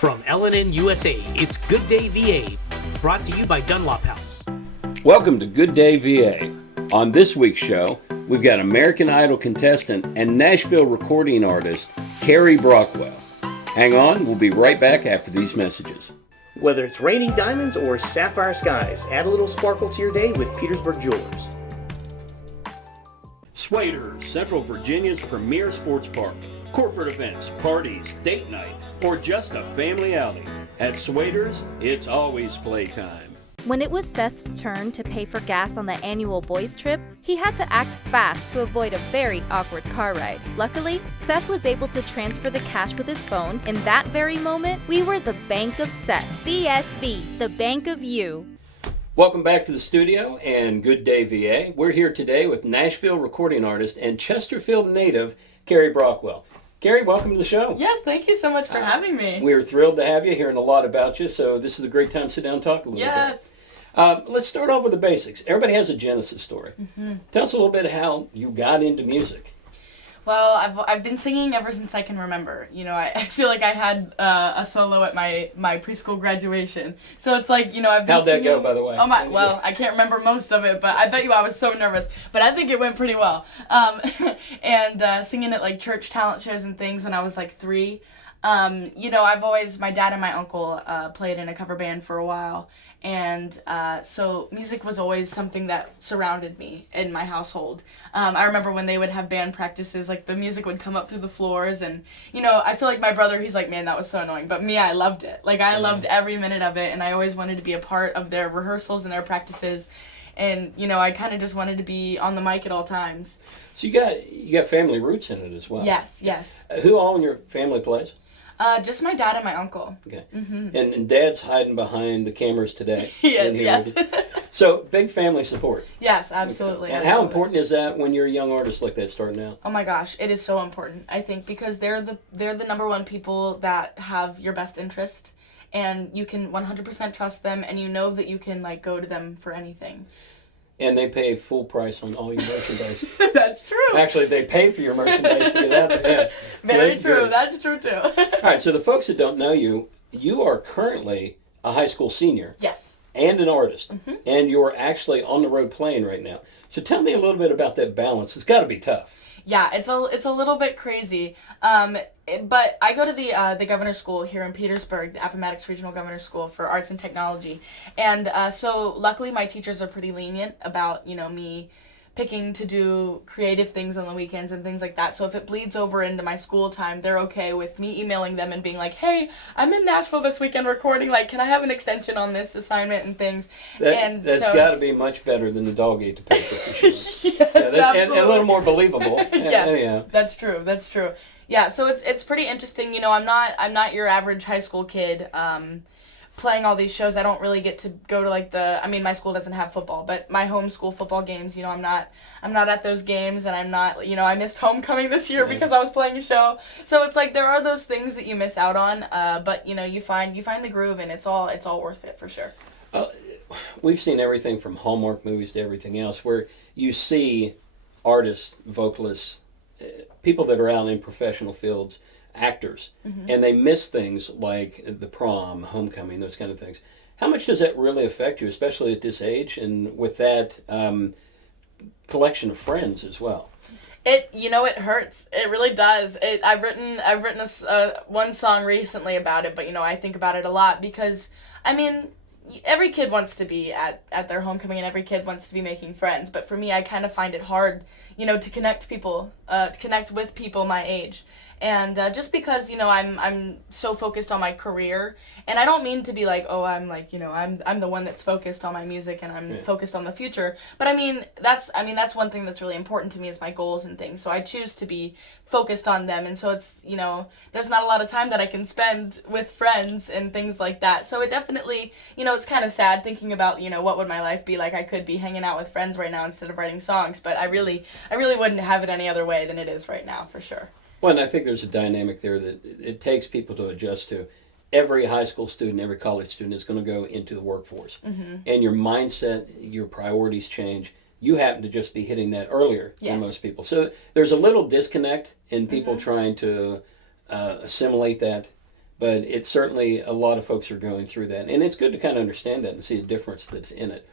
From LNN USA, it's Good Day VA, brought to you by Dunlop House. Welcome to Good Day VA. On this week's show, we've got American Idol contestant and Nashville recording artist, Carrie Brockwell. Hang on, we'll be right back after these messages. Whether it's raining diamonds or sapphire skies, add a little sparkle to your day with Petersburg Jewelers. Swader, Central Virginia's premier sports park. Corporate events, parties, date night, or just a family outing. At Swader's, it's always playtime. When it was Seth's turn to pay for gas on the annual boys' trip, he had to act fast to avoid a very awkward car ride. Luckily, Seth was able to transfer the cash with his phone. In that very moment, we were the Bank of Seth. BSV, the Bank of You. Welcome back to the studio and Good Day VA. We're here today with Nashville recording artist and Chesterfield native, Carrie Brockwell. Carrie, welcome to the show. Yes, thank you so much for having me. We're thrilled to have you, hearing a lot about you, so this is a great time to sit down and talk a little bit. Let's start off with the basics. Everybody has a genesis story. Mm-hmm. Tell us a little bit how you got into music. Well, I've been singing ever since I can remember. You know, I feel like I had a solo at my preschool graduation. So it's like, you know, I've been How'd singing. that go, by the way? Oh my, well, I can't remember most of it, but I bet you I was so nervous. But I think it went pretty well. And singing at like church talent shows and things when I was like 3. You know, my dad and my uncle played in a cover band for a while. And so music was always something that surrounded me in my household. I remember when they would have band practices, like the music would come up through the floors, and you know, I feel like my brother, he's like, man, that was so annoying, but me, I loved it. Like I loved every minute of it, and I always wanted to be a part of their rehearsals and their practices, and you know, I kind of just wanted to be on the mic at all times. So you got family roots in it as well. Yes. Who all in your family plays? Just my dad and my uncle. Okay. Mm-hmm. And Dad's hiding behind the cameras today. Yes. So, big family support. Yes, absolutely. And absolutely. how important is that when you're a young artist like that starting out? Oh my gosh, it is so important, I think, because they're the number one people that have your best interest, and you can 100% trust them, and you know that you can like go to them for anything. And they pay full price on all your merchandise. That's true. Actually, they pay for your merchandise to get out there. Yeah. Very true. Good. That's true, too. All right, so the folks that don't know you, you are currently a high school senior. Yes. And an artist. Mm-hmm. And you're actually on the road playing right now. So tell me a little bit about that balance. It's got to be tough. Yeah, it's a little bit crazy. But I go to the governor's school here in Petersburg, the Appomattox Regional Governor's School for Arts and Technology. And so luckily my teachers are pretty lenient about, you know, me picking to do creative things on the weekends and things like that. So if it bleeds over into my school time, they're okay with me emailing them and being like, hey, I'm in Nashville this weekend recording, like, can I have an extension on this assignment and things? That's so got to be much better than the dog ate the paper for sure. Yes, absolutely. And a little more believable. Yes, yeah. That's true. Yeah, so it's pretty interesting. You know, I'm not your average high school kid playing all these shows. I don't really get to go to like my school doesn't have football, but my home school football games, you know, I'm not at those games, and I'm not, you know, I missed homecoming this year because I was playing a show. So it's like there are those things that you miss out on, but you know, you find the groove, and it's all worth it for sure. We've seen everything from Hallmark movies to everything else where you see artists, vocalists, people that are out in professional fields, actors, and they miss things like the prom, homecoming, those kind of things. How much does that really affect you, especially at this age, and with that collection of friends as well? It hurts. It really does. I've written one song recently about it, but you know, I think about it a lot because, I mean, every kid wants to be at their homecoming, and every kid wants to be making friends. But for me, I kind of find it hard, you know, to connect with people my age. And just because, you know, I'm so focused on my career, and I don't mean to be like, oh, I'm like, you know, I'm the one that's focused on my music and I'm focused on the future. But I mean, that's one thing that's really important to me is my goals and things. So I choose to be focused on them. And so it's, you know, there's not a lot of time that I can spend with friends and things like that. So it definitely, you know, it's kind of sad thinking about, you know, what would my life be like? I could be hanging out with friends right now instead of writing songs, but I really wouldn't have it any other way than it is right now, for sure. Well, and I think there's a dynamic there that it takes people to adjust to. Every high school student, every college student is going to go into the workforce. Mm-hmm. And your mindset, your priorities change. You happen to just be hitting that earlier than most people. So there's a little disconnect in people trying to assimilate that. but it's certainly a lot of folks are going through that, and it's good to kind of understand that and see the difference that's in it.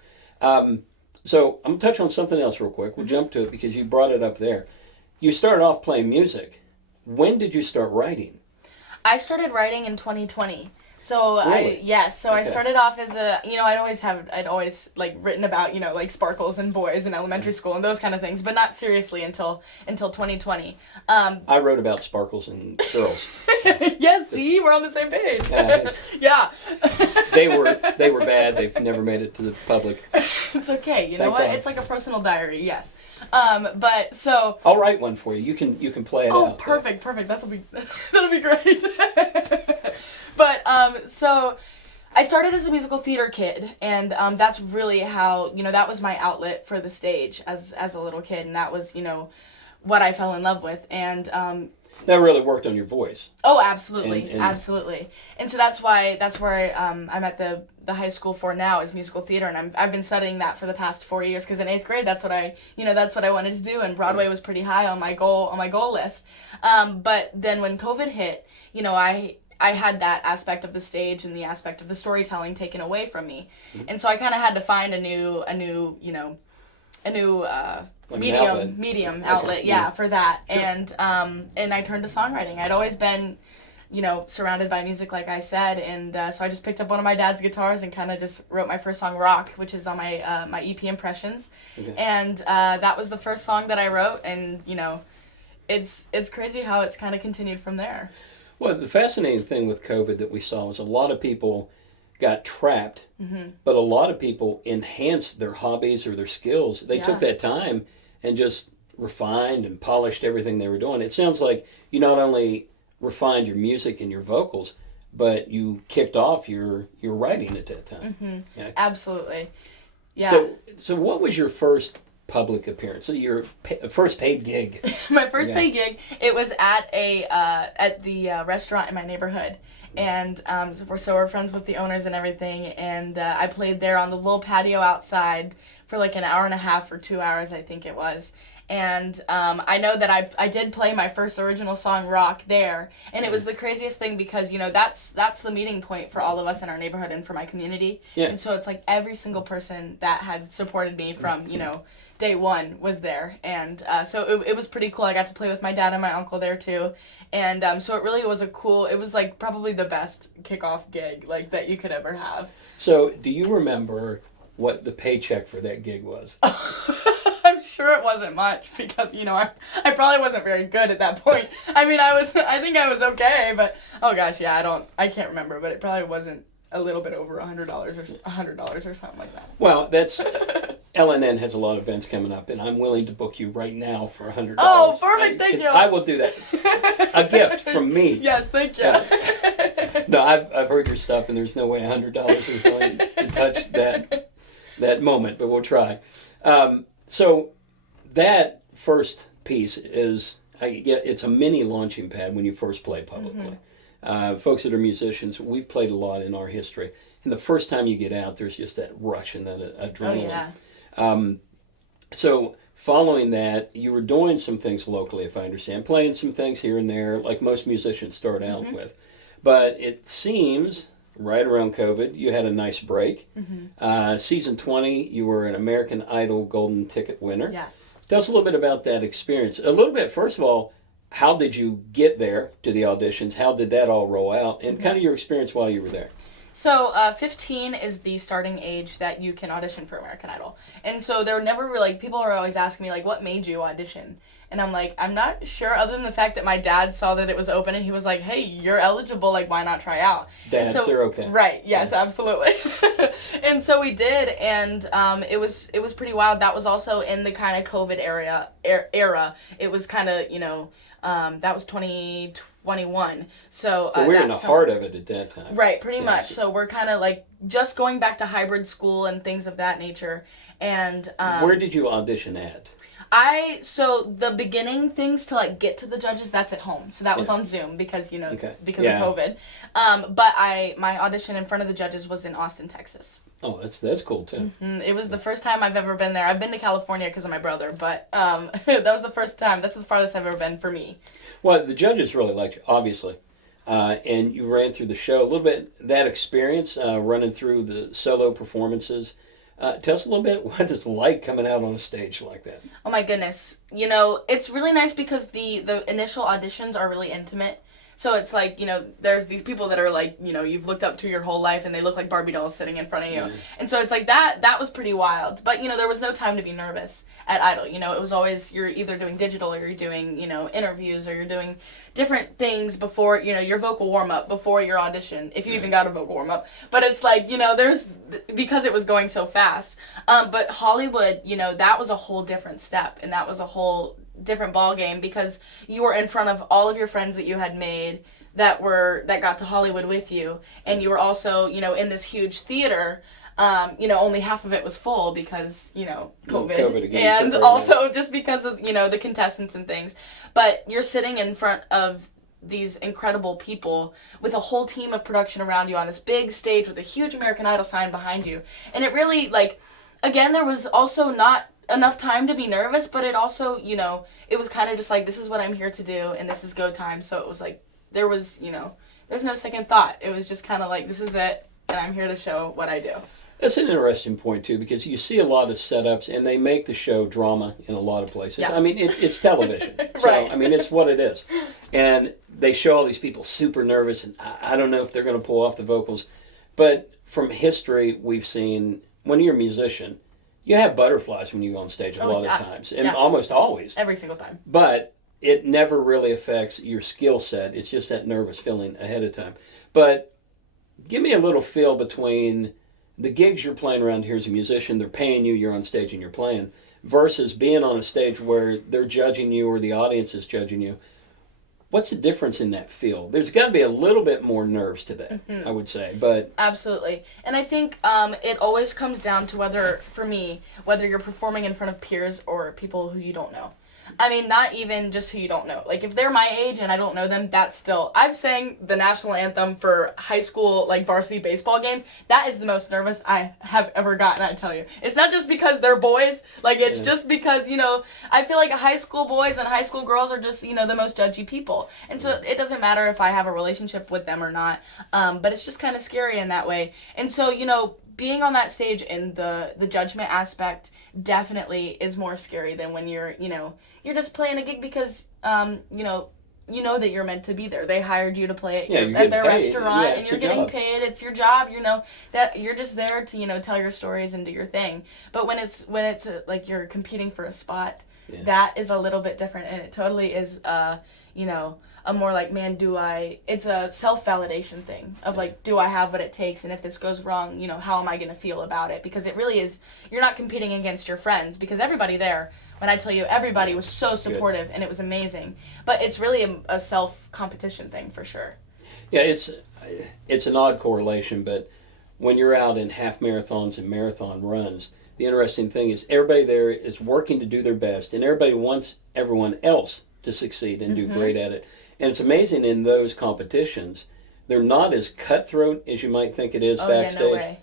So I'm going to touch on something else real quick. We'll jump to it because you brought it up there. You started off playing music. When did you start writing? I started writing in 2020. So Really? I Okay. started off as a, I'd always like written about, like sparkles and boys in elementary school and those kind of things, but not seriously until 2020. I wrote about sparkles and girls. Yes, see, we're on the same page. Yeah, Yeah. they were bad. They've never made it to the public. It's okay. You know Thank what? God. It's like a personal diary. Yes. But so. I'll write one for you. You can play it Oh, out. perfect. That'll be great. But so I started as a musical theater kid, and that's really how, that was my outlet for the stage as a little kid, and that was, what I fell in love with. And That really worked on your voice. oh, absolutely. And- Absolutely. And so that's where I'm at the high school for now is musical theater, and I've been studying that for the past 4 years, because in 8th grade that's what I wanted to do, and Broadway was pretty high on my goal list. But then when COVID hit, I had that aspect of the stage and the aspect of the storytelling taken away from me. And so I kind of had to find a new Like an medium Okay. outlet, yeah, for that. Sure. And I turned to songwriting. I'd always been, surrounded by music, like I said, and so I just picked up one of my dad's guitars and kind of just wrote my first song, Rock, which is on my my EP Impressions. Okay. And that was the first song that I wrote, and it's crazy how it's kind of continued from there. Well, the fascinating thing with COVID that we saw was a lot of people got trapped, but a lot of people enhanced their hobbies or their skills. They took that time and just refined and polished everything they were doing. It sounds like you not only refined your music and your vocals, but you kicked off your writing at that time. Mm-hmm. Yeah. Absolutely. Yeah. So what was your first public appearance? So your first paid gig? My first paid gig, it was at the restaurant in my neighborhood. And so we're friends with the owners and everything, and I played there on the little patio outside for like an hour and a half or 2 hours, I think it was. And I know that I did play my first original song, Rock, there, and it was the craziest thing because that's the meeting point for all of us in our neighborhood and for my community. Yeah. And so it's like every single person that had supported me from day one was there, and so it was pretty cool. I got to play with my dad and my uncle there too, and so it really was it was like probably the best kickoff gig like that you could ever have. So do you remember what the paycheck for that gig was? I'm sure it wasn't much because I probably wasn't very good at that point. I mean, I think I was okay, but oh gosh, yeah, I can't remember, but it probably wasn't a little bit over $100 or $100 or something like that. Well, that's LNN has a lot of events coming up, and I'm willing to book you right now for $100. Oh, perfect! Thank you. I will do that. A gift from me. Yes, thank you. Yeah. No, I've heard your stuff, and there's no way $100 is going to touch that moment, but we'll try. So that first piece is, it's a mini launching pad when you first play publicly. Folks that are musicians, we've played a lot in our history, and the first time you get out, there's just that rush and that adrenaline. Oh, yeah. So following that, you were doing some things locally, if I understand, playing some things here and there, like most musicians start out with. But it seems, right around COVID, you had a nice break. Season 20, you were an American Idol Golden Ticket winner. Yes. Tell us a little bit about that experience. A little bit, first of all, how did you get there to the auditions? How did that all roll out? And kind of your experience while you were there. So 15 is the starting age that you can audition for American Idol. And so there were never really, people are always asking me, what made you audition? And I'm like, I'm not sure, other than the fact that my dad saw that it was open and he was like, hey, you're eligible, why not try out? Dads, so, they're okay. Right, yes, absolutely. And so we did, and it was pretty wild. That was also in the kind of COVID era. It was kind of, that was 2021. So we're in the heart of it at that time. Right, pretty much. So we're kind of just going back to hybrid school and things of that nature. And where did you audition at? So the beginning things to get to the judges, that's at home. So that was on Zoom because of COVID. But my audition in front of the judges was in Austin, Texas. Oh, that's cool too. It was the first time I've ever been there. I've been to California because of my brother, but that was the first time. That's the farthest I've ever been for me. Well, the judges really liked you, obviously. and you ran through the show a little bit. That experience running through the solo performances. Tell us a little bit, what it's like coming out on a stage like that. Oh my goodness. You know, it's really nice because the initial auditions are really intimate. So it's like, you know, there's these people that are like, you know, you've looked up to your whole life and they look like Barbie dolls sitting in front of you. Mm. And so it's like that was pretty wild. But, you know, there was no time to be nervous at Idol. You know, it was always, you're either doing digital or you're doing, you know, interviews or you're doing different things before, you know, your vocal warm-up, before your audition, if you even got a vocal warm-up. But it's like, you know, because it was going so fast. But Hollywood, you know, that was a whole different step, and that was a whole different ball game because you were in front of all of your friends that you had made that got to Hollywood with you, and you were also, you know, in this huge theater. You know, only half of it was full because, you know, COVID again, and also just because of, you know, the contestants and things. But you're sitting in front of these incredible people with a whole team of production around you on this big stage with a huge American Idol sign behind you. And it really, like, again, there was also not enough time to be nervous, but it also, you know, it was kind of just like, this is what I'm here to do and this is go time. So it was like, there was, you know, there's no second thought. It was just kind of like, this is it, and I'm here to show what I do. That's an interesting point, too, because you see a lot of setups, and they make the show drama in a lot of places. Yes. I mean, it's television. So, right. I mean, it's what it is. And they show all these people super nervous, and I don't know if they're going to pull off the vocals. But from history, we've seen, when you're a musician, you have butterflies when you go on stage a lot of times, and almost always. Every single time. But it never really affects your skill set. It's just that nervous feeling ahead of time. But give me a little feel between the gigs you're playing around here as a musician, they're paying you, you're on stage and you're playing, versus being on a stage where they're judging you or the audience is judging you. What's the difference in that feel? There's got to be a little bit more nerves to that, I would say. But absolutely. And I think it always comes down to whether you're performing in front of peers or people who you don't know. I mean, not even just who you don't know. Like, if they're my age and I don't know them, that's still... I've sang the national anthem for high school, like, varsity baseball games. That is the most nervous I have ever gotten, I tell you. It's not just because they're boys. Like, it's just because, you know, I feel like high school boys and high school girls are just, you know, the most judgy people. And so it doesn't matter if I have a relationship with them or not. But it's just kind of scary in that way. And so, you know, being on that stage in the judgment aspect definitely is more scary than when you're, you know, you're just playing a gig because, you know that you're meant to be there. They hired you to play at their restaurant, and you're getting paid. It's your job, you know, that you're just there to, you know, tell your stories and do your thing. But when it's like you're competing for a spot, that is a little bit different, and it totally is, you know, a more like, man, it's a self-validation thing of like, do I have what it takes? And if this goes wrong, you know, how am I going to feel about it? Because it really is, you're not competing against your friends, because everybody there, when I tell you, everybody was so supportive and it was amazing. But it's really a self-competition thing for sure. Yeah, it's an odd correlation, but when you're out in half marathons and marathon runs, the interesting thing is everybody there is working to do their best, and everybody wants everyone else to succeed and do great at it. And it's amazing in those competitions, they're not as cutthroat as you might think it is backstage. Yeah, no way.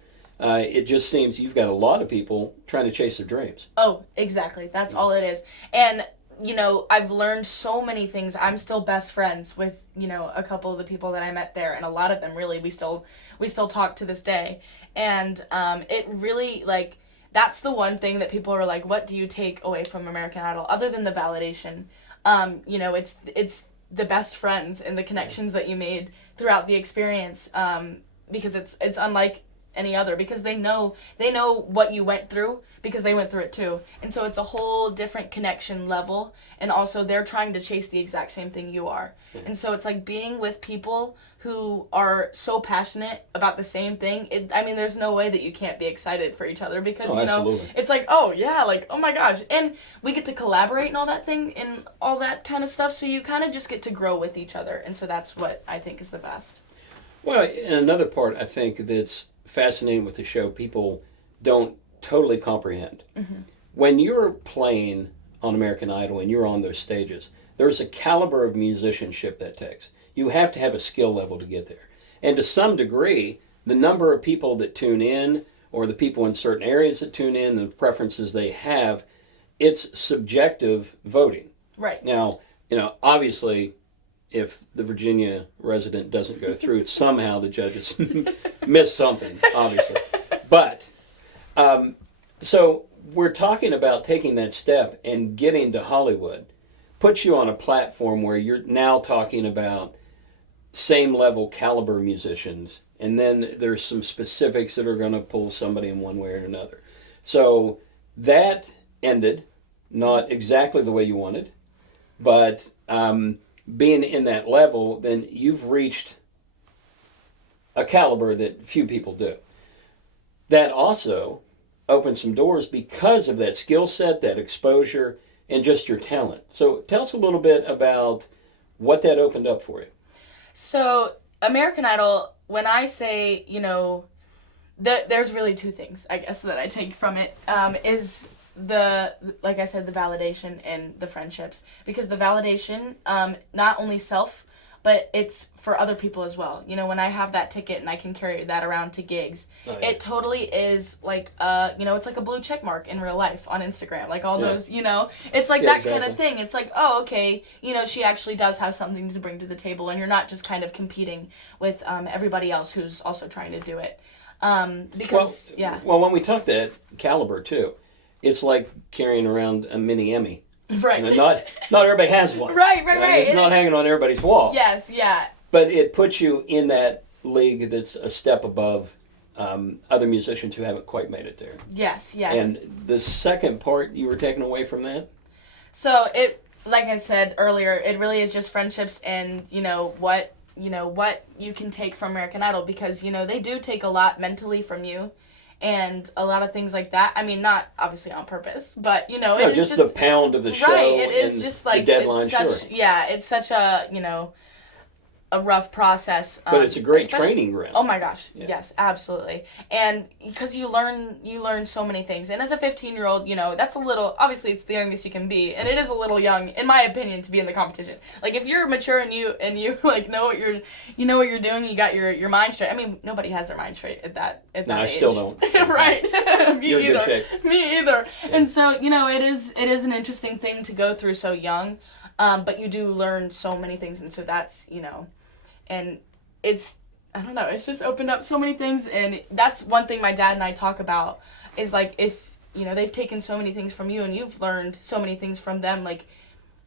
It just seems you've got a lot of people trying to chase their dreams. Oh, exactly. That's all it is. And, you know, I've learned so many things. I'm still best friends with, you know, a couple of the people that I met there. And a lot of them, really, we still talk to this day. And it really, like, that's the one thing that people are like, what do you take away from American Idol? Other than the validation, you know, it's the best friends and the connections that you made throughout the experience, because it's unlike any other, because they know what you went through because they went through it too. And so it's a whole different connection level, and also they're trying to chase the exact same thing you are. And so it's like being with people who are so passionate about the same thing. I mean, there's no way that you can't be excited for each other, because, you know, absolutely. It's like, oh yeah, like, oh my gosh. And we get to collaborate and all that thing and all that kind of stuff. So you kind of just get to grow with each other. And so that's what I think is the best. Well, and another part I think that's fascinating with the show, people don't totally comprehend. When you're playing on American Idol and you're on those stages, there's a caliber of musicianship that takes. You have to have a skill level to get there. And to some degree, the number of people that tune in, or the people in certain areas that tune in, the preferences they have, it's subjective voting. Right. Now, you know, obviously, if the Virginia resident doesn't go through. Somehow the judges missed something, obviously. But, so we're talking about taking that step and getting to Hollywood. Puts you on a platform where you're now talking about same level caliber musicians, and then there's some specifics that are going to pull somebody in one way or another. So that ended, not exactly the way you wanted, but being in that level, then you've reached a caliber that few people do. That also opened some doors because of that skill set, that exposure, and just your talent. So tell us a little bit about what that opened up for you. So American Idol, when I say, there's really two things, I guess, that I take from it, is like I said, the validation and the friendships. Because the validation, not only self, but it's for other people as well. When I have that ticket and I can carry that around to gigs, it totally is like, it's like a blue check mark in real life on Instagram. Like all those, it's like that kind of thing. It's like, oh, okay, she actually does have something to bring to the table, and you're not just kind of competing with everybody else who's also trying to do it. Well, when we talk that caliber too, it's like carrying around a mini Emmy. Right. Not everybody has one. Right. It's not hanging on everybody's wall. Yes, yeah. But it puts you in that league that's a step above other musicians who haven't quite made it there. Yes. And the second part you were taking away from that? So like I said earlier, it really is just friendships and, what you can take from American Idol, because, they do take a lot mentally from you. And a lot of things like that. I mean, not obviously on purpose, but it's just the pound of the show. Right, it is just like the deadline. It's such a a rough process. But it's a great training ground. Oh my gosh, yes, absolutely. And because you learn so many things. And as a 15-year-old, that's a little, obviously it's the youngest you can be, and it is a little young, in my opinion, to be in the competition. Like if you're mature and you like know what you're doing, you got your mind straight. I mean, nobody has their mind straight at that age. I still don't. Right. You're in good shape. Me either. Yeah. And so, it is an interesting thing to go through so young. But you do learn so many things, and so that's, and it's, I don't know, it's just opened up so many things, and that's one thing my dad and I talk about, is like, if, they've taken so many things from you, and you've learned so many things from them, like,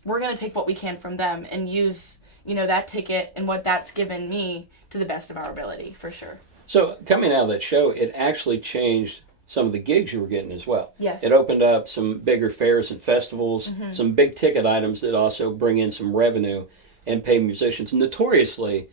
we're going to take what we can from them, and use, that ticket and what that's given me to the best of our ability, for sure. So, coming out of that show, it actually changed some of the gigs you were getting as well. Yes. It opened up some bigger fairs and festivals, some big ticket items that also bring in some revenue and pay musicians. Notoriously,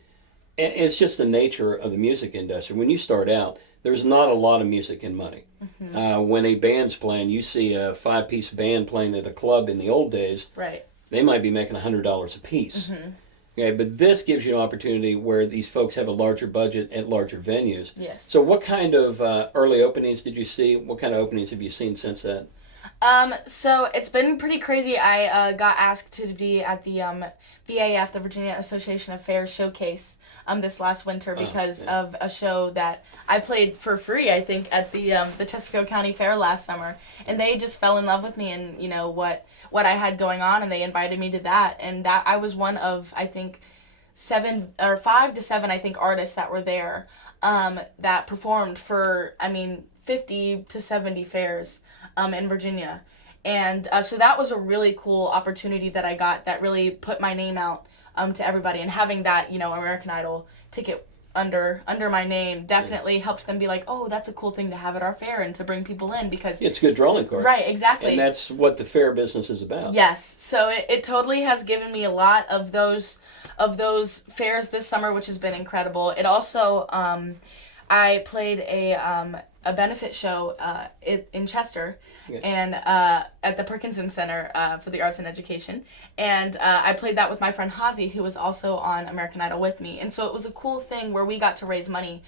it's just the nature of the music industry. When you start out, there's not a lot of music and money. When a band's playing, you see a 5-piece band playing at a club in the old days. Right. They might be making $100 a piece. Okay, but this gives you an opportunity where these folks have a larger budget at larger venues. Yes. So what kind of early openings did you see? What kind of openings have you seen since then? So it's been pretty crazy. I got asked to be at the VAF, the Virginia Association of Fairs Showcase, this last winter because of a show that I played for free, I think, at the Chesterfield County Fair last summer. And they just fell in love with me and, what I had going on, and they invited me to that. And that I was one of, I think, 5 to 7, I think, artists that were there that performed for, 50 to 70 fairs in Virginia. And so that was a really cool opportunity that I got that really put my name out to everybody. And having that, American Idol ticket under my name definitely helped them be like, oh, that's a cool thing to have at our fair and to bring people in, because it's a good drawing card. Right, exactly. And that's what the fair business is about. Yes. So it totally has given me a lot of those fairs this summer, which has been incredible. It also I played a benefit show in Chester, and at the Perkinson Center for the Arts and Education, and I played that with my friend Hazi, who was also on American Idol with me. And so it was a cool thing where we got to raise money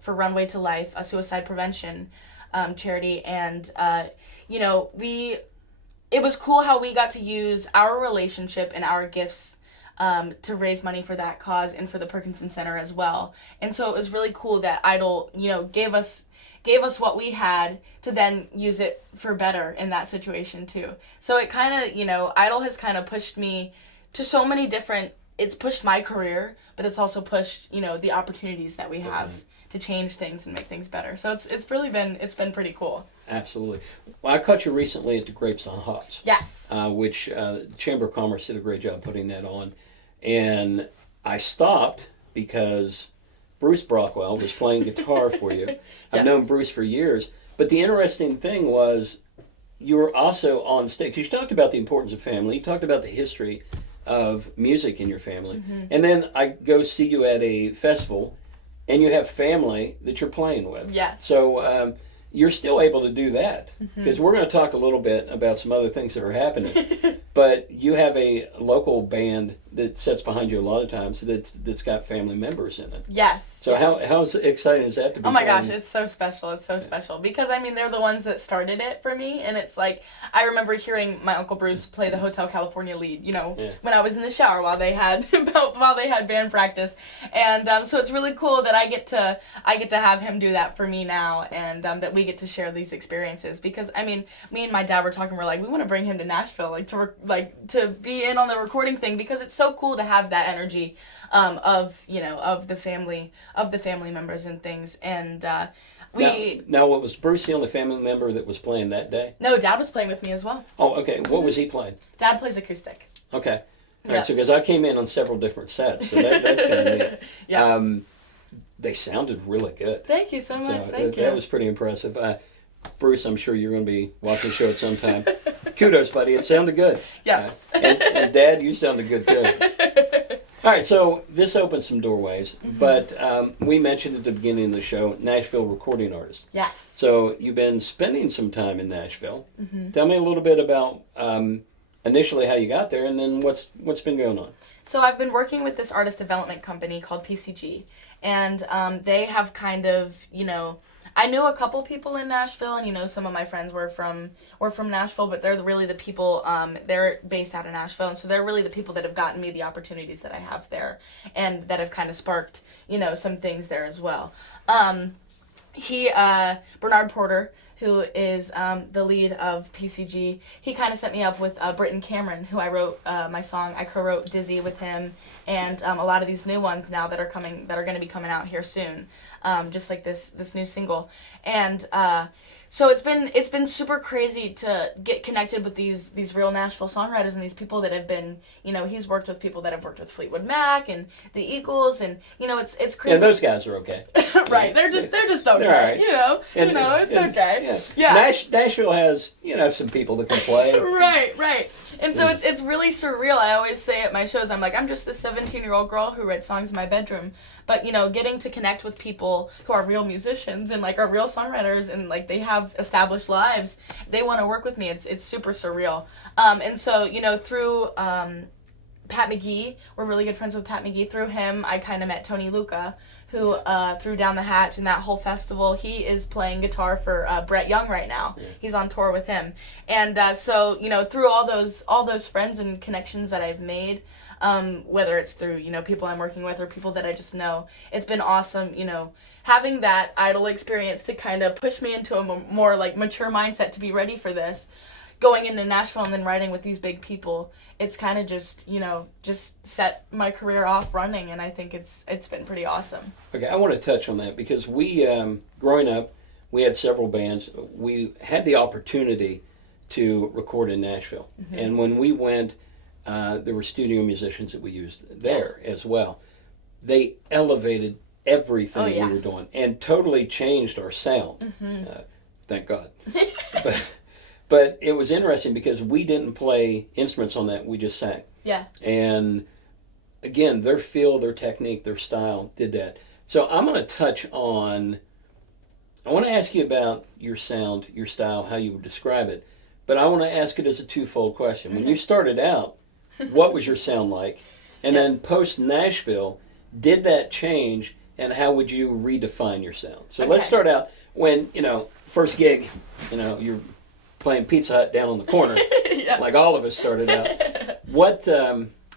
for Runway to Life, a suicide prevention charity, and it was cool how we got to use our relationship and our gifts to raise money for that cause and for the Perkinson Center as well. And so it was really cool that Idol, gave us what we had to then use it for better in that situation too. So it kind of, Idol has kind of pushed me to so many different it's pushed my career, but it's also pushed, the opportunities that we have to change things and make things better. So it's been pretty cool. Absolutely. Well, I caught you recently at the Grapes on Hops. Yes. Which the Chamber of Commerce did a great job putting that on. And I stopped because Bruce Brockwell was playing guitar for you. I've known Bruce for years. But the interesting thing was you were also on stage, because you talked about the importance of family. You talked about the history of music in your family. And then I go see you at a festival, and you have family that you're playing with. Yes. So you're still able to do that, because we're going to talk a little bit about some other things that are happening. But you have a local band that sits behind you a lot of times that's got family members in it. Yes. So how exciting is that to be? Oh my gosh, it's so special. It's so special because they're the ones that started it for me, and it's like I remember hearing my Uncle Bruce play the Hotel California lead, when I was in the shower while they had band practice, and so it's really cool that I get to have him do that for me now, and that we get to share these experiences because me and my dad were talking, we're like, we want to bring him to Nashville, to be in on the recording thing because it's so cool to have that energy of the family members and things, and now what, was Bruce the only family member that was playing that day? No, Dad was playing with me as well. Oh, okay. What was he playing? Dad plays acoustic. Okay. All right, so because I came in on several different sets, so that's kind of neat. Yes. They sounded really good. Thank you so much. Thank you. That was pretty impressive. Bruce, I'm sure you're going to be watching the show at some time. Kudos, buddy. It sounded good. Yes. And Dad, you sounded good too. All right, so this opens some doorways, but we mentioned at the beginning of the show, Nashville recording artist. Yes. So you've been spending some time in Nashville. Tell me a little bit about initially how you got there, and then what's been going on. So I've been working with this artist development company called PCG, and they have kind of, I knew a couple people in Nashville, and some of my friends were from Nashville, but they're really the people, they're based out of Nashville, and so they're really the people that have gotten me the opportunities that I have there, and that have kind of sparked, some things there as well. Bernard Porter, who is the lead of PCG, he kind of set me up with Britton Cameron, who I wrote my song. I co-wrote Dizzy with him, and a lot of these new ones now that are going to be coming out here soon, just like this new single. And so it's been super crazy to get connected with these real Nashville songwriters and these people that have been, he's worked with people that have worked with Fleetwood Mac and the Eagles, and it's crazy. Yeah, those guys are okay. Right, they're just okay. Right. It's okay. Yeah. Nashville has some people that can play. Right. And so it's really surreal. I always say at my shows, I'm like, I'm just this 17-year-old girl who writes songs in my bedroom. But, getting to connect with people who are real musicians and, are real songwriters and, they have established lives, they want to work with me. It's super surreal. And so, through Pat McGee, we're really good friends with Pat McGee. Through him, I kind of met Tony Luca, who threw Down the Hatch and that whole festival. He is playing guitar for Brett Young right now. Yeah. He's on tour with him. And so, through all those friends and connections that I've made, whether it's through, people I'm working with or people that I just know, it's been awesome, having that idol experience to kind of push me into a more mature mindset to be ready for this. Going into Nashville and then writing with these big people, it's kind of just set my career off running, and I think it's been pretty awesome. Okay, I want to touch on that because we, growing up, we had several bands. We had the opportunity to record in Nashville, and when we went, there were studio musicians that we used there as well. They elevated everything we were doing and totally changed our sound. Thank God. But it was interesting because we didn't play instruments on that. We just sang. Yeah. And again, their feel, their technique, their style did that. So I'm going to I want to ask you about your sound, your style, how you would describe it. But I want to ask it as a twofold question. When you started out, what was your sound like? And then post Nashville, did that change? And how would you redefine your sound? So let's start out when, first gig, you're playing Pizza Hut down on the corner, like all of us started out.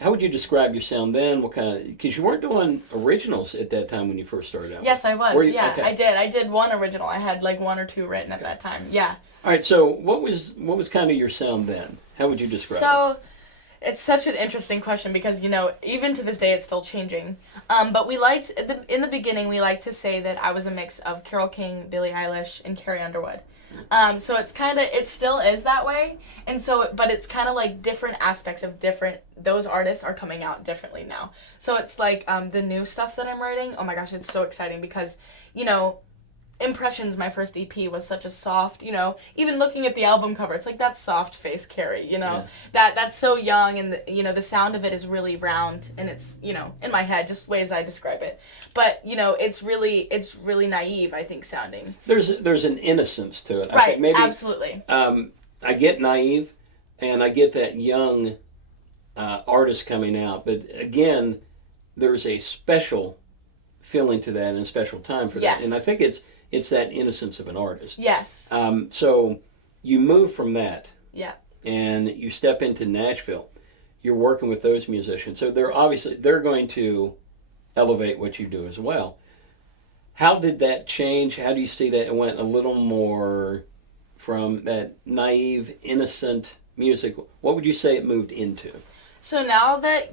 How would you describe your sound then? What kind of, because you weren't doing originals at that time when you first started out. Yes, I was. Okay. I did one original. I had one or two written at that time. Yeah. All right. So what was kind of your sound then? How would you describe it? It's such an interesting question because, even to this day, it's still changing. But we liked, in the beginning, we liked to say that I was a mix of Carole King, Billie Eilish, and Carrie Underwood. So it still is that way. And so, but it's kind of like different aspects of those artists are coming out differently now. So it's like the new stuff that I'm writing, oh my gosh, it's so exciting because, Impressions, my first EP, was such a soft, even looking at the album cover, it's like that soft face Carrie, Yeah. that's so young, and the sound of it is really round, and it's, in my head, just ways I describe it. But, it's really naive, I think, sounding. There's an innocence to it. Right, I think maybe, absolutely. I get naive, and I get that young artist coming out, but again, there's a special feeling to that and a special time for that. Yes. And I think it's that innocence of an artist. Yes. So you move from that, Yeah. and you step into Nashville. You're working with those musicians, so they're going to elevate what you do as well. How did that change? How do you see that it went a little more from that naive, innocent music? What would you say it moved into? So now that,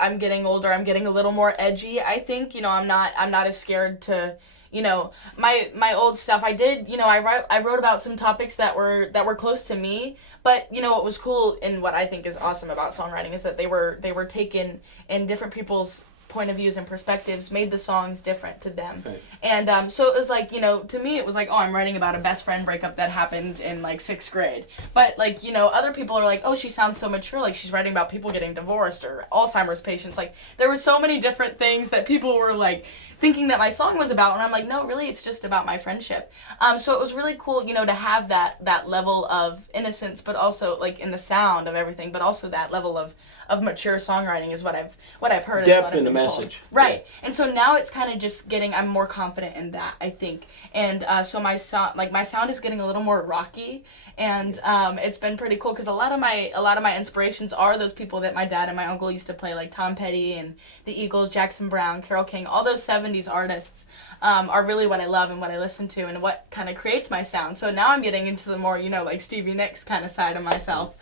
I'm getting older, I'm getting a little more edgy, I think, I'm not as scared to, my old stuff. I did, I wrote about some topics that were close to me, but, what was cool and what I think is awesome about songwriting is that they were taken in different people's point of views and perspectives, made the songs different to them. Right. And so it was like, to me it was like, oh, I'm writing about a best friend breakup that happened in like 6th grade. But like, other people are like, oh, she sounds so mature, like she's writing about people getting divorced or Alzheimer's patients. Like there were so many different things that people were like thinking that my song was about, and I'm like, no, really, it's just about my friendship. So it was really cool, to have that level of innocence, but also like in the sound of everything, but also that level of mature songwriting is what I've heard. Depth in the been told. message. Right. Yeah. And so now it's kind of just I'm more confident in that, I think. And so my sound is getting a little more rocky, and it's been pretty cool because a lot of my inspirations are those people that my dad and my uncle used to play, like Tom Petty and the Eagles, Jackson Browne, Carole King, all those 70s artists are really what I love and what I listen to and what kind of creates my sound. So now I'm getting into the more, like Stevie Nicks kind of side of myself.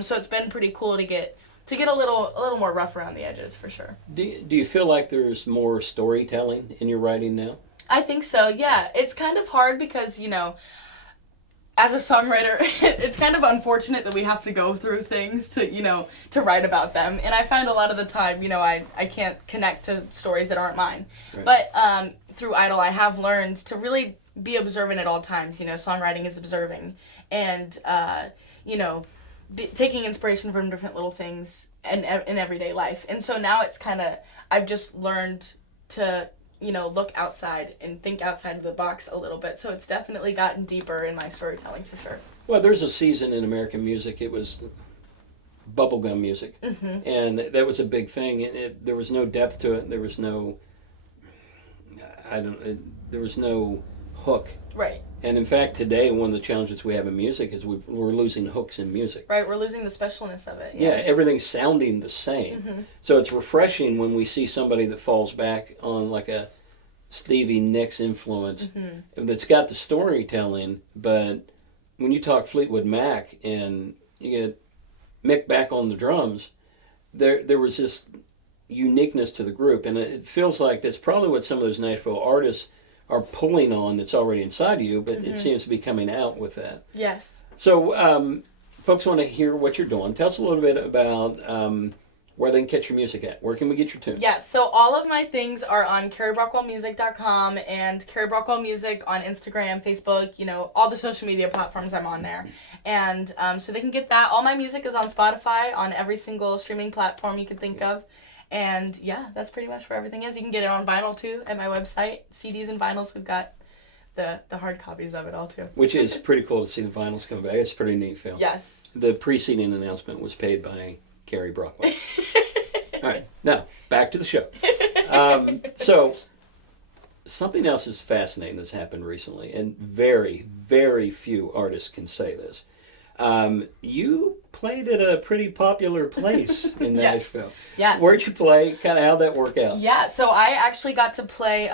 So it's been pretty cool to get a little more rough around the edges, for sure. Do you feel like there's more storytelling in your writing now? I think so, yeah. It's kind of hard because, as a songwriter, it's kind of unfortunate that we have to go through things to write about them. And I find a lot of the time, I can't connect to stories that aren't mine. Right. But through Idol, I have learned to really be observant at all times. Songwriting is observing. And, taking inspiration from different little things in everyday life. And so now it's kind of, I've just learned to, look outside and think outside of the box a little bit. So it's definitely gotten deeper in my storytelling, for sure. Well, there's a season in American music, it was bubblegum music. Mm-hmm. And that was a big thing. There was no depth to it. There was no, there was no hook. Right. And in fact, today, one of the challenges we have in music is we're losing hooks in music. Right, we're losing the specialness of it. Yeah, everything's sounding the same. Mm-hmm. So it's refreshing when we see somebody that falls back on like a Stevie Nicks influence that's got the storytelling, but when you talk Fleetwood Mac and you get Mick back on the drums, there was this uniqueness to the group, and it feels like that's probably what some of those Nashville artists are pulling on that's already inside of you, but it seems to be coming out with that. Yes. So folks want to hear what you're doing. Tell us a little bit about where they can catch your music at. Where can we get your tunes? Yes, so all of my things are on carriebrockwellmusic.com and Carrie Brockwell Music on Instagram, Facebook, all the social media platforms I'm on there. And so they can get that. All my music is on Spotify, on every single streaming platform you can think of. And yeah, that's pretty much where everything is. You can get it on vinyl too at my website. CDs and vinyls, we've got the hard copies of it all too. Which is pretty cool to see the vinyls come back. It's a pretty neat film. Yes. The preceding announcement was paid by Carrie Brockwell. All right, now back to the show. So something else is fascinating that's happened recently, and very, very few artists can say this. You played at a pretty popular place in Nashville. Yes. Where'd you play? Kind of how'd that work out? Yeah, so I actually got to play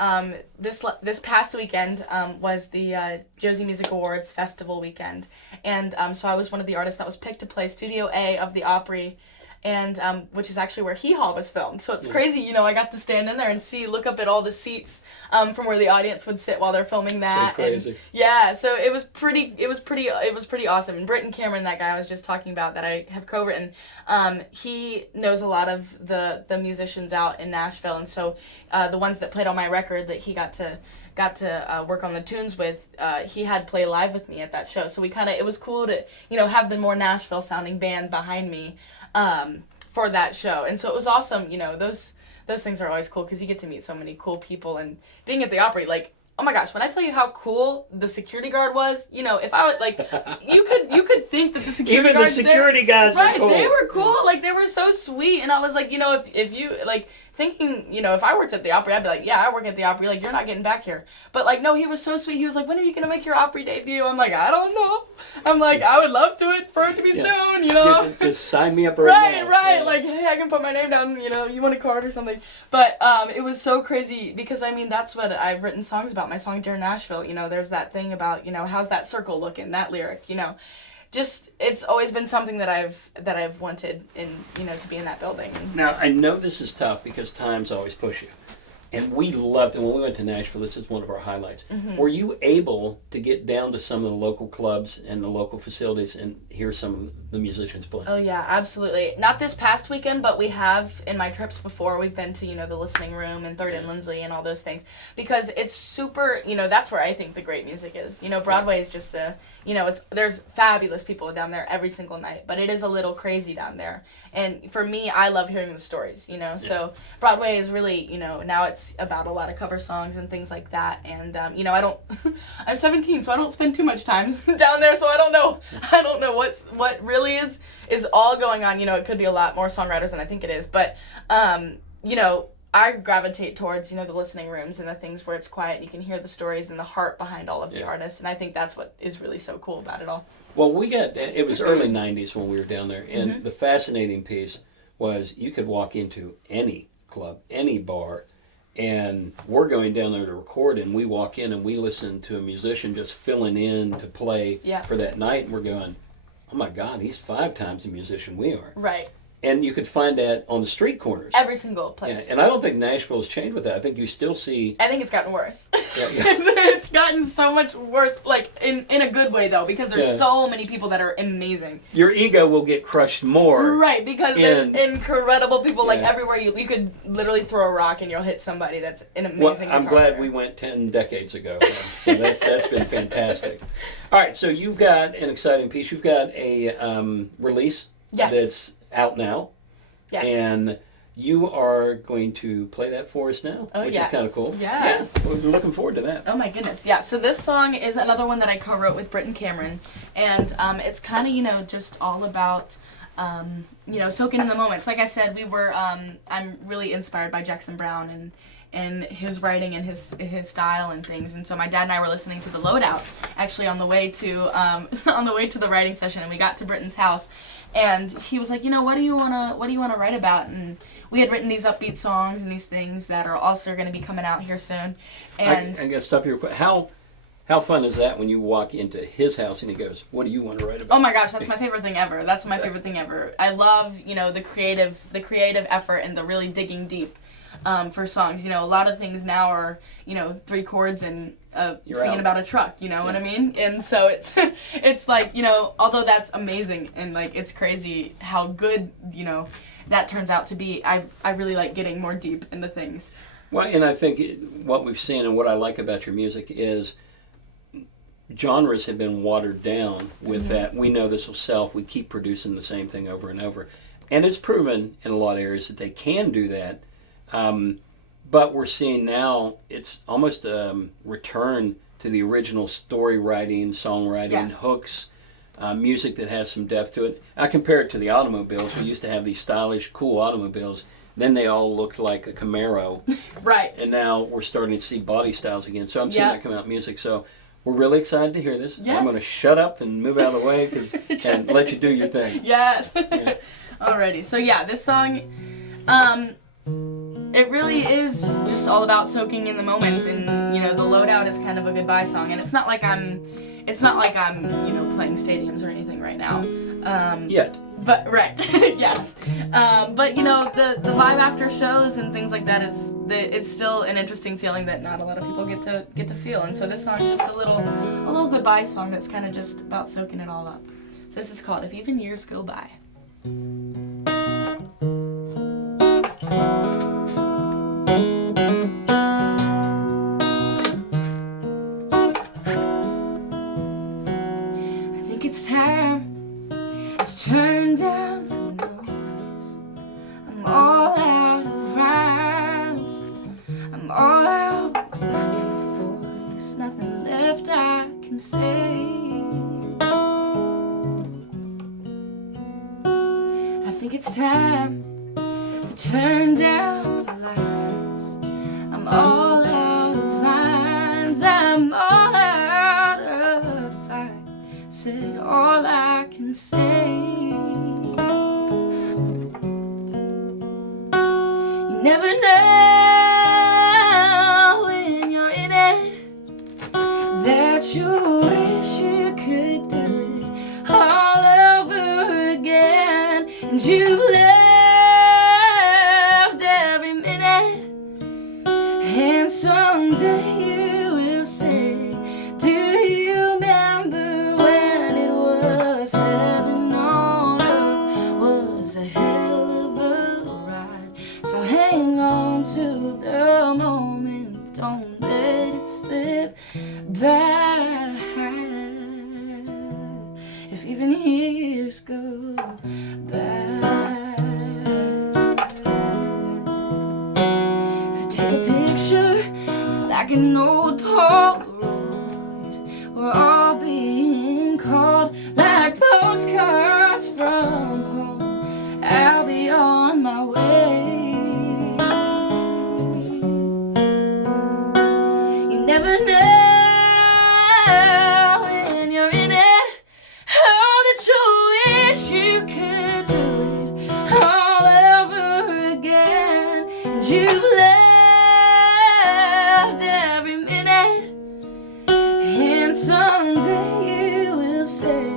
this past weekend was the Josie Music Awards Festival weekend. And so I was one of the artists that was picked to play Studio A of the Opry and which is actually where Hee Haw was filmed. So it's crazy, you know, I got to stand in there and look up at all the seats from where the audience would sit while they're filming that. So crazy. And, yeah, so it was pretty awesome. And Britton Cameron, that guy I was just talking about that I have co-written, he knows a lot of the musicians out in Nashville, and so the ones that played on my record that he got to work on the tunes with, he had play live with me at that show. So it was cool to, you know, have the more Nashville sounding band behind me for that show. And so it was awesome, you know, those things are always cool because you get to meet so many cool people. And being at the Opry, like, oh my gosh, when I tell you how cool the security guard was, you know, if I was like, you could think that the security Even guards the security guys right, are cool. they were cool. Like, they were so sweet. And I was like, you know, if you, like, thinking, you know, if I worked at the Opry, I'd be like, yeah, I work at the Opry. Like, you're not getting back here. But, like, no, he was so sweet. He was like, when are you going to make your Opry debut? I'm like, I don't know. I'm like, I would love for it to be soon, you know? Just sign me up right now. Right. Yeah. Like, hey, I can put my name down, you know, you want a card or something. But it was so crazy because, I mean, that's what I've written songs about. My song, Dear Nashville, you know, there's that thing about, you know, how's that circle looking, that lyric, you know. Just, it's always been something that I've wanted to be in that building. Now, I know this is tough because times always push you. And we loved it. When we went to Nashville, this is one of our highlights. Mm-hmm. Were you able to get down to some of the local clubs and the local facilities and hear some of the musicians play? Oh, yeah, absolutely. Not this past weekend, but we have in my trips before. We've been to, you know, the Listening Room and 3rd and Lindsley and all those things. Because it's super, you know, that's where I think the great music is. You know, Broadway is just you know, there's fabulous people down there every single night. But it is a little crazy down there. And for me, I love hearing the stories, you know. Yeah. So Broadway is really, you know, now it's about a lot of cover songs and things like that. And, you know, I'm 17, so I don't spend too much time down there. So I don't know what really is all going on. You know, it could be a lot more songwriters than I think it is. But, you know, I gravitate towards, you know, the listening rooms and the things where it's quiet and you can hear the stories and the heart behind all of the artists. And I think that's what is really so cool about it all. Well, it was early 90s when we were down there. And Mm-hmm. the fascinating piece was you could walk into any club, any bar, and we're going down there to record, and we walk in and we listen to a musician just filling in to play for that night, and we're going, oh my God, he's 5 times the musician we are. Right. And you could find that on the street corners. Every single place. Yeah, and I don't think Nashville's changed with that. I think you still see... I think it's gotten worse. Yeah. It's gotten so much worse, like, in a good way, though, because there's so many people that are amazing. Your ego will get crushed more. Right, because there's incredible people, like, everywhere. You could literally throw a rock and you'll hit somebody that's an amazing guitar I'm glad player. we went 10 decades ago. So that's been fantastic. All right, so you've got an exciting piece. You've got a release that's out now. Yes. And you are going to play that for us now, which is kind of cool. Yes. Yeah, we're looking forward to that. Oh my goodness, yeah. So this song is another one that I co-wrote with Britton Cameron. And it's kind of, you know, just all about, you know, soaking in the moments. Like I said, I'm really inspired by Jackson Browne and his writing and his style and things. And so my dad and I were listening to The Loadout actually on the way to the writing session, and we got to Britton's house. And he was like, you know, what do you wanna write about? And we had written these upbeat songs and these things that are also going to be coming out here soon. And I got to stop you real quick. How fun is that when you walk into his house and he goes, what do you want to write about? Oh my gosh, that's my favorite thing ever. That's my favorite thing ever. I love, you know, the creative effort and the really digging deep for songs. You know, a lot of things now are, you know, 3 chords and singing about a truck, you know what I mean? And so it's like, you know, although that's amazing and like it's crazy how good, you know, that turns out to be, I really like getting more deep into things. Well, and I think what we've seen and what I like about your music is genres have been watered down with that. We know this will sell if we keep producing the same thing over and over. And it's proven in a lot of areas that they can do that. But we're seeing now it's almost a return to the original story writing, songwriting, hooks, music that has some depth to it. I compare it to the automobiles. We used to have these stylish, cool automobiles. Then they all looked like a Camaro. Right. And now we're starting to see body styles again. So I'm seeing that come out in music. So we're really excited to hear this. Yes. I'm going to shut up and move out of the way and let you do your thing. Yes. Yeah. Alrighty. So yeah, this song, it really is just all about soaking in the moments, and you know, The Loadout is kind of a goodbye song, and it's not like I'm, you know, playing stadiums or anything right now. Yet. But right, yes. But you know, the vibe after shows and things like that it's still an interesting feeling that not a lot of people get to feel. And so this song is just a little goodbye song that's kind of just about soaking it all up. So this is called If Even Years Go By. I think it's time to turn down the noise. I'm all out of rhymes. I'm all out of voice. Nothing left I can say. I think it's time to turn down the lights. I'm all out of lines. I'm all out of fight. Said all I can say. You never know when you're in it that you wish you could do it all over again. And you've loved every minute, and someday you will say, do you remember when it was heaven on earth? Was a hell of a ride. So hang on to the moment, don't let it slip by. If even years go by. So take a picture like an old Polaroid. We're all being called like postcards from home. I'll be on my way. You never know when you're in it, oh, that you wish you could do it all over again. And you've loved every minute, and someday you will say,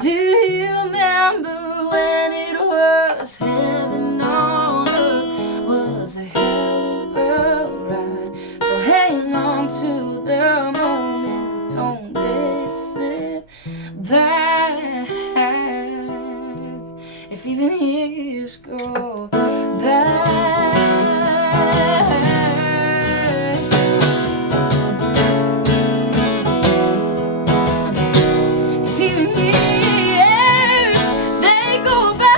do you remember when it was heaven on earth? Was a hell of a ride. So hang on to the moment, don't let it slip by. If even years go by. If even years they go by.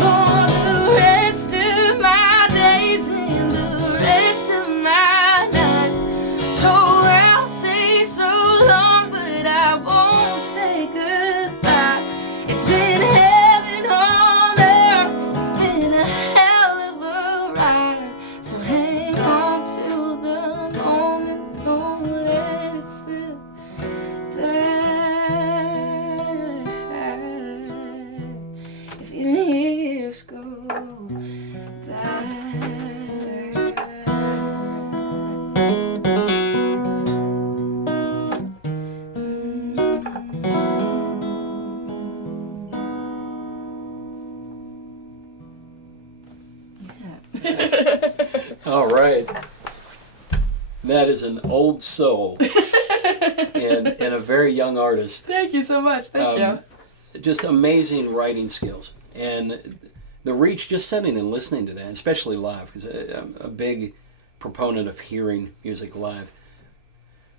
For the rest of my days and the rest of my nights, so I'll say so long, but I won't say goodbye. It's been heaven on earth, been a hell of a ride. So hang on to the moment, don't let it slip back. If even years go by. All right. That is an old soul and a very young artist. Thank you so much. Thank you. Just amazing writing skills. And the reach, just sitting and listening to that, especially live, because I'm a big proponent of hearing music live.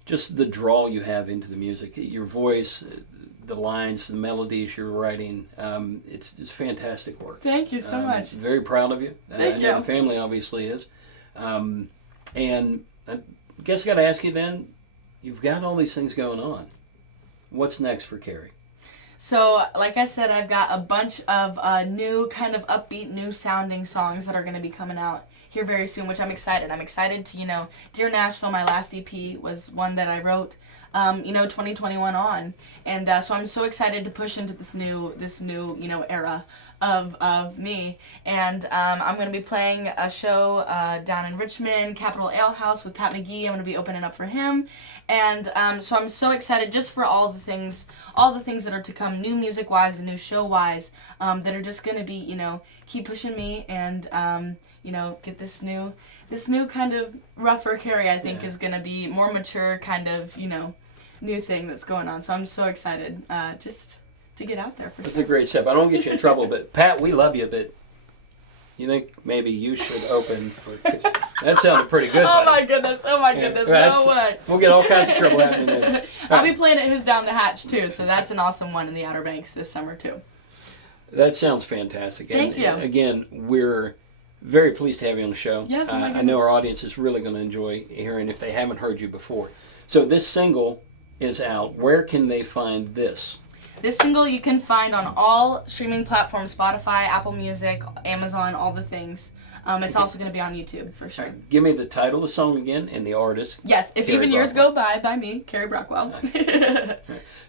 Just the draw you have into the music, your voice, the lines, the melodies you're writing, it's just fantastic work. Thank you so much. Very proud of you. Thank I know you. the family obviously is. And I guess I got to ask you then, you've got all these things going on. What's next for Carrie? So, like I said, I've got a bunch of new, kind of upbeat, new sounding songs that are going to be coming out here very soon, which I'm excited. I'm excited to, Dear Nashville, my last EP, was one that I wrote 2021 on. And so I'm so excited to push into this new era of me. And I'm going to be playing a show down in Richmond, Capitol Ale House with Pat McGee. I'm going to be opening up for him. And so I'm so excited just for all the things that are to come, new music-wise and new show-wise, that are just going to be, keep pushing me and, get this new kind of rougher Carrie, I think, is going to be more mature kind of, new thing that's going on. So I'm so excited just to get out there for That's a great step. I don't get you in trouble, but Pat, we love you, but you think maybe you should open for... That sounded pretty good. Oh my goodness, no way. We'll get all kinds of trouble happening there. I'll be playing at his Down the Hatch too, so that's an awesome one in the Outer Banks this summer too. That sounds fantastic. Thank you. Again, we're very pleased to have you on the show. Yes, oh my goodness. I know our audience is really going to enjoy hearing if they haven't heard you before. So this single is out. Where can they find this? This single you can find on all streaming platforms, Spotify, Apple Music, Amazon, all the things. It's also going to be on YouTube for sure. Give me the title of the song again and the artist. Yes, If Carrie Even Years Brockwell. Go By me, Carrie Brockwell.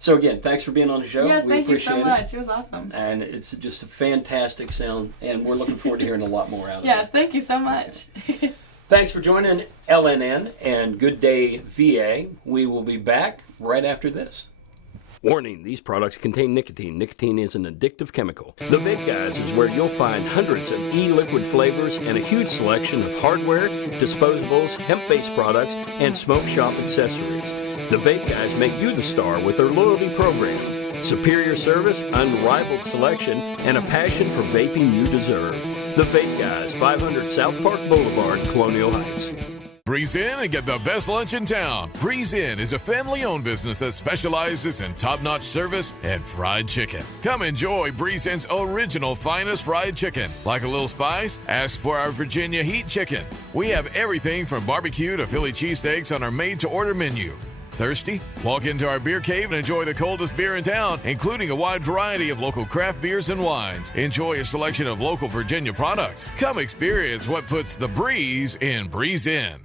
So again, thanks for being on the show. Yes, we thank you appreciate so much. It was awesome. And it's just a fantastic sound, and we're looking forward to hearing a lot more out of it. Yes, thank you so much. Thanks for joining LNN and Good Day VA. We will be back right after this. Warning, these products contain nicotine. Nicotine is an addictive chemical. The Vape Guys is where you'll find hundreds of e-liquid flavors and a huge selection of hardware, disposables, hemp-based products, and smoke shop accessories. The Vape Guys make you the star with their loyalty program. Superior service, unrivaled selection, and a passion for vaping you deserve. The Vape Guys, 500 South Park Boulevard, Colonial Heights. Breeze In and get the best lunch in town. Breeze In is a family-owned business that specializes in top-notch service and fried chicken. Come enjoy Breeze In's original finest fried chicken. Like a little spice? Ask for our Virginia Heat Chicken. We have everything from barbecue to Philly cheesesteaks on our made-to-order menu. Thirsty? Walk into our beer cave and enjoy the coldest beer in town, including a wide variety of local craft beers and wines. Enjoy a selection of local Virginia products. Come experience what puts the breeze in Breeze In.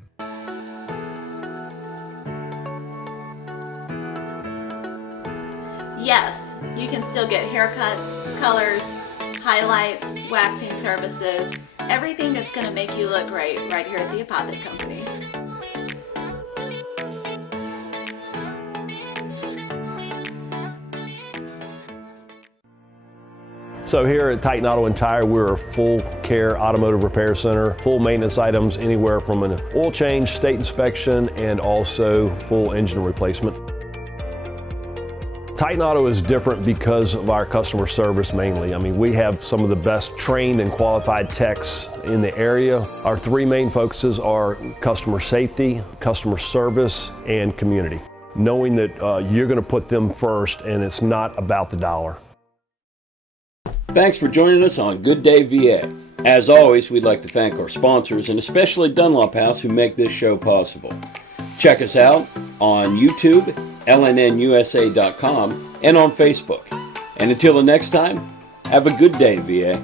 Yes, you can still get haircuts, colors, highlights, waxing services, everything that's going to make you look great right here at the Apothic Company. So here at Titan Auto and Tire, we're a full care automotive repair center, full maintenance items anywhere from an oil change, state inspection, and also full engine replacement. Titan Auto is different because of our customer service mainly. I mean, we have some of the best trained and qualified techs in the area. Our three main focuses are customer safety, customer service, and community. Knowing that you're going to put them first and it's not about the dollar. Thanks for joining us on Good Day VA. As always, we'd like to thank our sponsors and especially Dunlop House who make this show possible. Check us out on YouTube, lnnusa.com, and on Facebook. And until the next time, have a good day, VA.